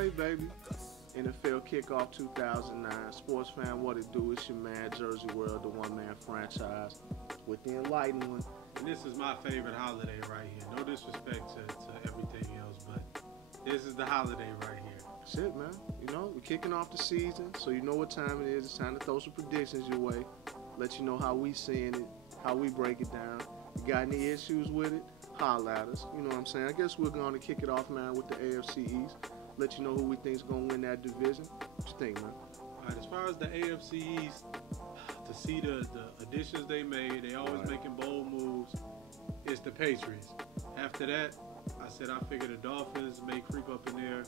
way, baby. NFL Kickoff 2009. Sportzfam, what it do? It's your man, Jersey World, the one-man franchise with the enlightened one. And this is my favorite holiday right here. No disrespect to everything else, but this is the holiday right here. That's it, man. You know, we're kicking off the season, so you know what time it is. It's time to throw some predictions your way. Let you know how we seeing it, how we break it down. You got any issues with it? Holla at us. You know what I'm saying? I guess we're going to kick it off, man, with the AFC East. Let you know who we think is going to win that division. What you think, man? All right, as far as the AFC East, to see the additions they made, they always making bold moves, it's the Patriots. After that, I said I figure the Dolphins may creep up in there.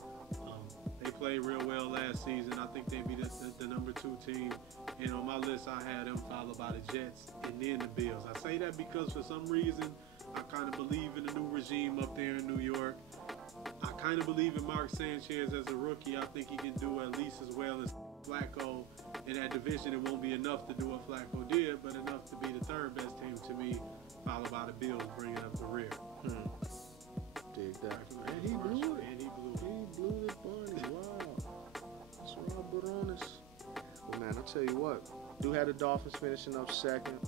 They played real well last season. I think they'd be the number 2 team. And on my list, I had them followed by the Jets and then the Bills. I say that because for some reason, I kind of believe in the new regime up there in New York. I kind of believe in Mark Sanchez as a rookie. I think he can do at least as well as Flacco in that division. It won't be enough to do what Flacco did, but enough to be the third best team to me, followed by the Bills bringing up the rear. Dig that. And he blew it. He blew this bunny. Wow. That's Robert on us. Well, man, I'll tell you what. Do have the Dolphins finishing up second.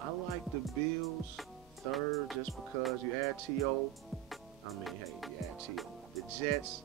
I like the Bills third just because you add T.O. I mean, hey, you add T.O. The Jets,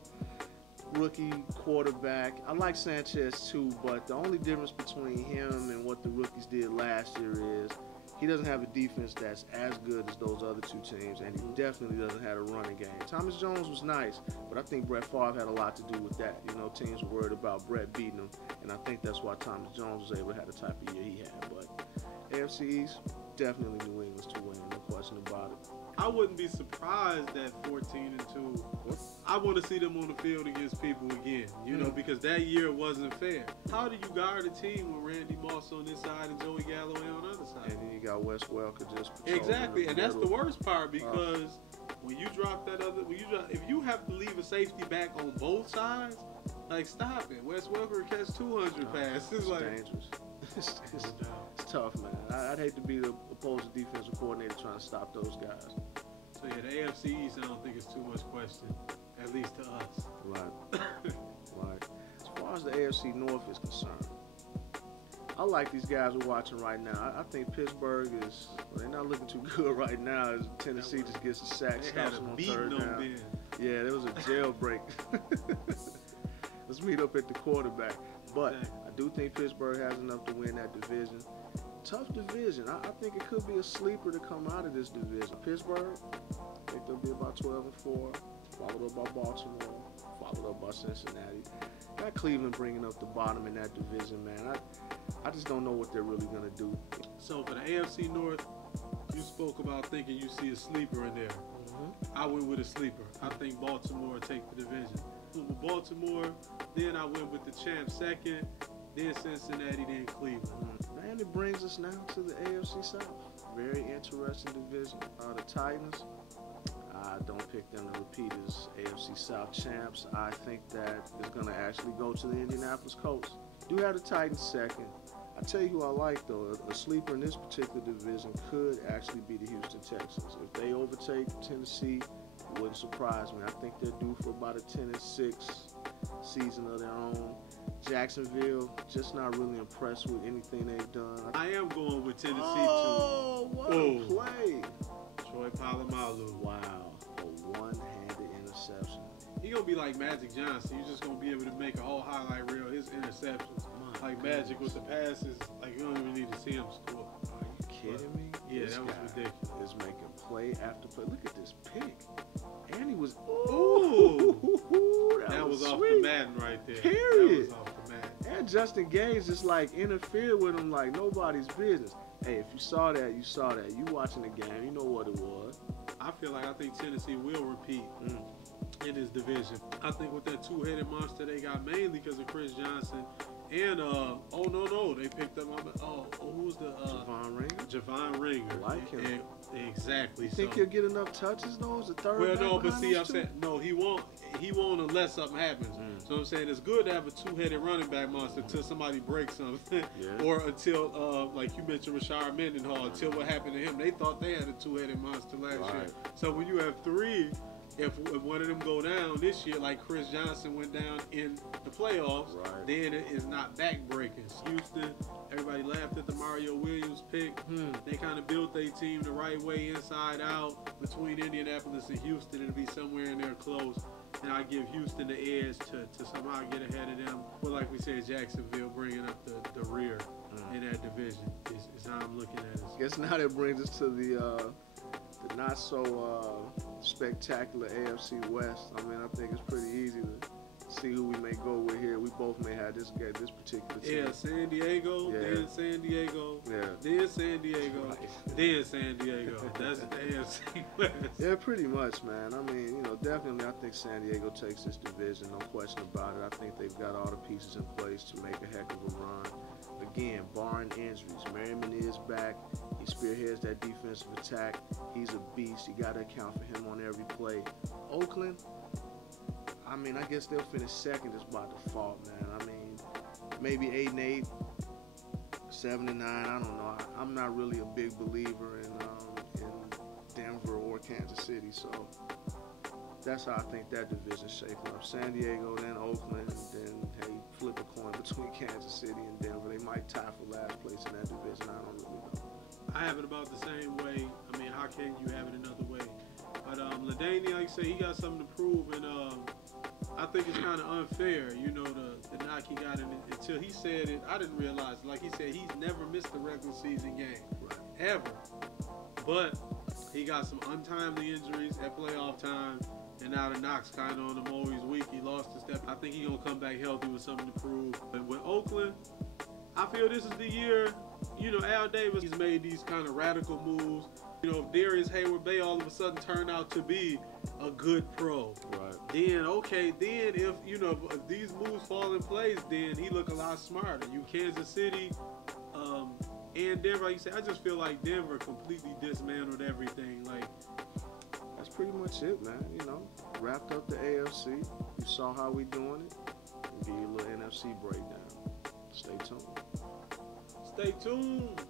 rookie quarterback. I like Sanchez too, but the only difference between him and what the rookies did last year is he doesn't have a defense that's as good as those other 2 teams, and he definitely doesn't have a running game. Thomas Jones was nice, but I think Brett Favre had a lot to do with that. You know, teams were worried about Brett beating them, and I think that's why Thomas Jones was able to have the type of year he had. But AFC East, definitely New England's to win, no question about it. I wouldn't be surprised at 14-2. I want to see them on the field against people again, you know, because that year wasn't fair. How do you guard a team with Randy Moss on this side and Joey Galloway on the other side? And then you got Wes Welker just exactly, and that's the worst part because when you drop that other, if you have to leave a safety back on both sides, like stop it. Wes Welker catch 200 passes. It's like dangerous. It's tough, man. I'd hate to be the opposing defensive coordinator trying to stop those guys. So yeah, the AFC East, I don't think it's too much question, at least to us. Right. Right. As far as the AFC North is concerned, I like these guys we're watching right now. I think Pittsburgh is, they're not looking too good right now as Tennessee just gets a sack, stops them on third down. Yeah, there was a jailbreak. Let's meet up at the quarterback. But I do think Pittsburgh has enough to win that division. Tough division. I think it could be a sleeper to come out of this division. Pittsburgh, I think they'll be about 12-4, followed up by Baltimore, followed up by Cincinnati. Got Cleveland bringing up the bottom in that division, man. I just don't know what they're really going to do. So for the AFC North, you spoke about thinking you see a sleeper in there. I went with a sleeper. I think Baltimore will take the division. With Baltimore, then I went with the champ second, then Cincinnati, then Cleveland. And it brings us now to the AFC South. Very interesting division. The Titans, I don't pick them to repeat as AFC South champs. I think that it's going to actually go to the Indianapolis Colts. Do have the Titans second. I tell you who I like, though. A sleeper in this particular division could actually be the Houston Texans. If they overtake Tennessee, it wouldn't surprise me. I think they're due for about a 10-6 season of their own. Jacksonville, just not really impressed with anything they've done. I am going with Tennessee, too. What a play. Troy Polamalu. Wow. A one-handed interception. He's going to be like Magic Johnson. You're just going to be able to make a whole highlight reel of his interceptions. Like Magic with the passes. Like, you don't even need to see him score. Are you kidding me? Yeah, that was ridiculous. Is making play after play. Look at this pick. And he was, that was off sweet. the Madden right there. Period. That was off the Madden. And Justin Gaines just like interfered with him like nobody's business. Hey, if you saw that, you saw that. You watching the game, you know what it was. I think Tennessee will repeat in this division. I think with that 2-headed monster they got, mainly because of Chris Johnson. And, they picked up, who's the, Javon Ringer? Javon Ringer. I like him. Exactly. You think he'll get enough touches, though, as a third? Well, no, but see, I'm saying, no, he won't unless something happens. So I'm saying it's good to have a 2-headed running back monster until somebody breaks something. Or until, like you mentioned, Rashard Mendenhall, until what happened to him. They thought they had a 2-headed monster last year. So when you have 3, if one of them go down this year, like Chris Johnson went down in the playoffs, Right. then it is not back-breaking. Houston, everybody laughed at the Mario Williams pick. They kind of built their team the right way, inside out, between Indianapolis and Houston. It'll be somewhere in there close. And I give Houston the edge to somehow get ahead of them. But like we said, Jacksonville bringing up the rear in that division is how I'm looking at it. I guess now that brings us to the not so spectacular AFC West. I mean, I think it's pretty easy to see who we may go with here. We both may have this particular team. Yeah, San Diego, then San Diego, then San Diego, then San Diego. That's the AFC West. Yeah, pretty much, man. I mean, you know, definitely I think San Diego takes this division, no question about it. I think they've got all the pieces in place to make a heck of a run. Again, barring injuries, Merriman is back. He spearheads that defensive attack. He's a beast. You got to account for him on every play. Oakland, I mean, I guess they'll finish second just by default, man. I mean, maybe 8-8, 7-9. I don't know. I'm not really a big believer in Denver or Kansas City, so that's how I think that division's shaping up. San Diego, then Oakland, and then hey, flip a coin between Kansas City and Denver. They might tie for last place in that division. I don't really know. I have it about the same way. I mean, how can you have it another way? But LaDainian, like I say, he got something to prove, and I think it's kind of unfair, you know, the knock he got in it. Until he said it, I didn't realize it. Like he said, he's never missed a regular season game, ever. But he got some untimely injuries at playoff time, and now the knock's kind of on him always weak. He lost a step. I think he's going to come back healthy with something to prove. But with Oakland, I feel this is the year, you know, Al Davis, he's made these kind of radical moves. You know, if Darius Hayward-Bay all of a sudden turned out to be a good pro, then okay, then if, you know, if these moves fall in place, then he look a lot smarter. You Kansas City and Denver, like you said, I just feel like Denver completely dismantled everything. Like, that's pretty much it, man. You know, wrapped up the AFC. You saw how we doing it. We'll give you a little NFC breakdown. Stay tuned. Stay tuned.